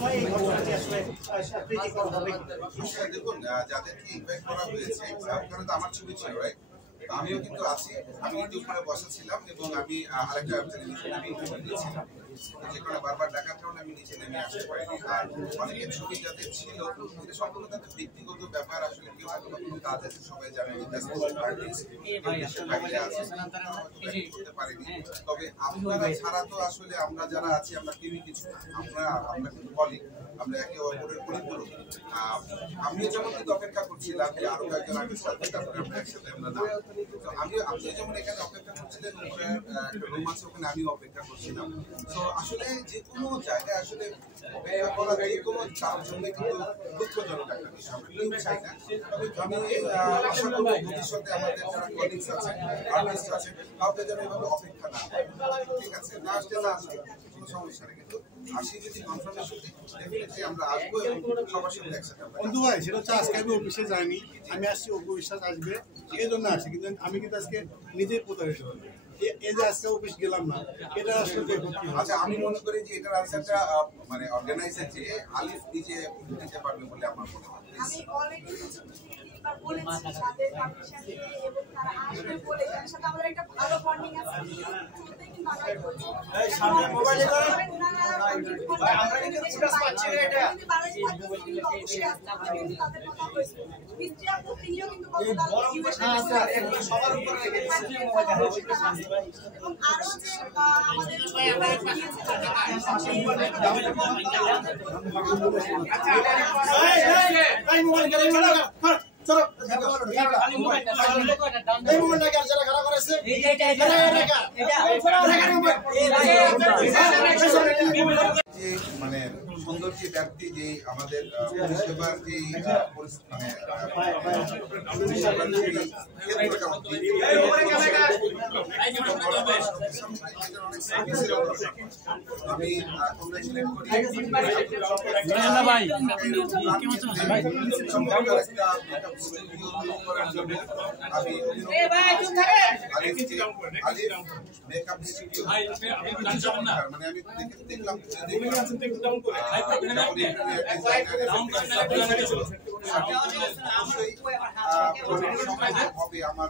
সময় এই ঘটনাটি আসলে প্রীতিকর হবে? দেখুন, যাদেরকে ইনভাইট করা হয়েছে ওখানে তো আমার ছবি ছিল, রাইট? আমিও কিন্তু আছি। আমি কিন্তু উপরে বসা ছিলাম এবং আমি আরেকটা টেলিভিশনে আমি ইন্টারভিউ দিয়েছিলাম। যেখানে বারবার ডাকার কারণে আমি নিচে নেমে আসতে পারিনি। আর অনেকের ছবি যাদের ছিল এটা সম্পূর্ণ তাদের ব্যক্তিগত ব্যাপার। আসলে কেউ হয়তো কোনো কাজ আছে, সবাই জানে করতে পারিনি। তবে আপনারা ছাড়া তো আসলে আমরা যারা আছি আমরা কেউই কিছু না। আমরা কিন্তু বলি আমরা একে অপরের পরিপূরক। আমিও যেমন কিন্তু অপেক্ষা করছিলাম যে আরো কয়েকজন আর্টিস্ট আসবে, তারপরে আমরা একসাথে আমরা নাম। তো আপনি যেমন এখানে অপেক্ষা করছিলেন, একটা রুম আছে ওখানে আমিও অপেক্ষা করছিলাম। তো আসলে যে কোনো জায়গায় আসলে অপেক্ষা করা যে কোনো তার জন্য কিন্তু দুঃখজনক একটা বিষয়। আমরা কেউ চাই না। তবে আমি আশা করব ভবিষ্যতে আমাদের যারা কলিগস আছেন, আর্টিস্ট আছেন, কাউকে যেন এভাবে অপেক্ষা না করে। ঠিক আছে, না আসলে না আসলে কোনো সমস্যা নেই, কিন্তু আসি যদি কনফার্মেশন দিই ডেফিনেটলি আমরা আসবো এবং সবার সাথে একসাথে। বন্ধু ভাই, সেটা হচ্ছে আজকে আমি অফিসে যাইনি, আমি আসছি অপু বিশ্বাস আসবে এই জন্য আসি, কিন্তু আমি কিন্তু আজকে নিজেই প্রতারিত হই। এই যে আজকে অফিস গেলাম না, এটা আসলে আচ্ছা, আমি মনে করি যে এটার আনসারটা মানে অর্গানাইজার যে আলিফ নিজে দিতে পারবে বলে আমার মনে হয়। আমি অলরেডি বলেছি তাদের পারমিশনকে এবং তারা আসবে বলে তার সাথে আমাদের একটা ভালো বন্ডিং আছে। শুরুতে কিন্তু আমরাই বলছি এই সামনে মোবাইলে করে আমরা কিন্তু ডিসকাস করছি এটা কিন্তু বাংলাদেশ কিন্তু অবশ্যই আসতে কিন্তু তাদের কথা হইছে। মিস্টার আপু তিনিও কিন্তু গতকাল ইউএসএ আছে সবার উপরে রেখেছে এবং আরো যে আমাদের এই মোবাইল গেলে চলো এই মোবাইল লাগে যারা খারাপ করেছে মানে সুন্দর যে ব্যক্তি যে আমাদের পরিষেবার যে আমি কংগ্রেচুলেট করি আমি মানে আমি দেখলাম হবে আমার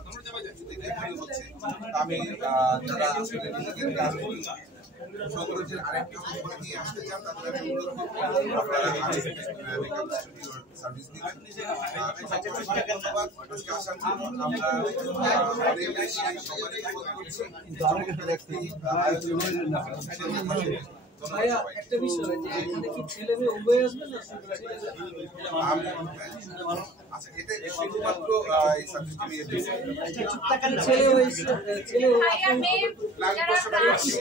আমি যারা সৌন্দর্যের আরেকটা উপরে নিয়ে আসতে চান তাদের সার্ভিস দিবেন। ধন্যবাদ আজকে আসার জন্য। আমরা ভাইয়া একটা বিষয় যে এখানে কি ছেলে মেয়ে উভয় আসবে না আচ্ছা, এটা শুধুমাত্র এই সাবজেক্ট নিয়ে ছেলে হয়েছে ছেলে ভাইয়া মেয়ে যারা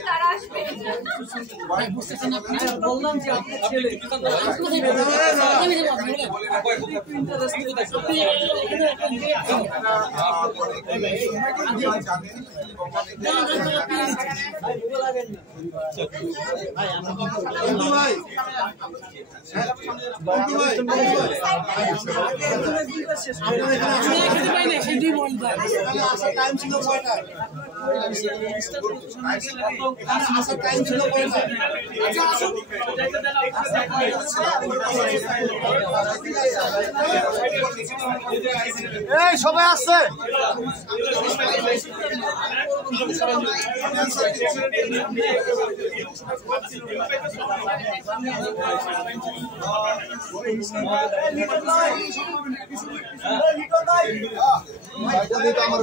তারা আসবে বললাম যে আপনি ছেলে টাইম ছিল কয়টায়? টাইম ছিল কয়টায়? এই সবাই আসছে আমার